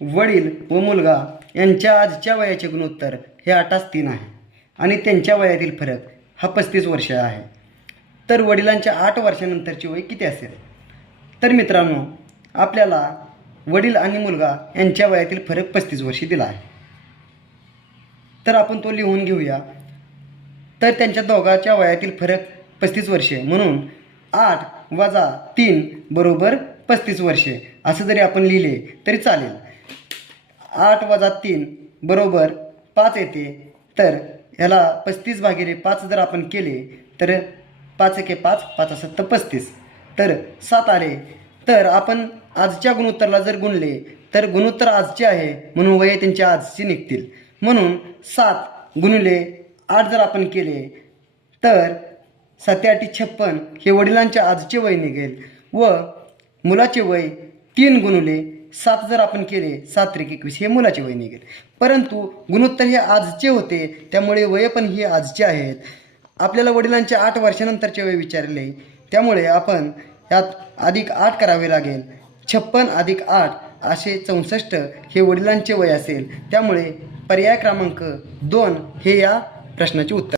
वडील व मुलगा यांच्या आजच्या वयाचे गुणोत्तर हे 8:3 आहे आणि त्यांच्या वयातील फरक हा 35 वर्ष आहे. तर वडिलांच्या 8 वर्षानंतरची वय किती असेल? तर मित्रांनो, आपल्याला वडील आणि मुलगा यांच्या वयातील फरक 35 वर्षे दिला आहे. तर आपण तो लिहून घेऊया. तर त्यांच्या दोघांच्या वयातील फरक 35 वर्षे, म्हणून 8 - 3 = 35 वर्षे असं जरी आपण लिहिले तरी चालेल. 8 - 3 = 5 येते. तर ह्याला 35/5 जर आपण केले तर 5 × 5 = 5 × 7 = 35. तर 7 आले. तर आपण आजच्या गुणोत्तरला जर गुणले तर गुणोत्तर आजचे आहे म्हणून वय त्यांच्या आजची निघतील. म्हणून 7 × 8 जर आपण केले तर 7 × 8 = 56 हे वडिलांच्या आजचे वय निघेल व मुलाचे वय 3 × 7 जर आपण केले 7 × 21 हे मुलाचे वय निघेल. परंतु गुणोत्तर हे आजचे होते त्यामुळे वय पण ही आजचे आहेत. आपल्याला वडिलांच्या 8 वर्षानंतरचे वय विचारले त्यामुळे आपण यात +8 करावे लागेल. 56 + 8 असे 64 हे वडिलांचे वय असेल. त्यामुळे पर्याय क्रमांक 2 हे या प्रश्नाचे उत्तर.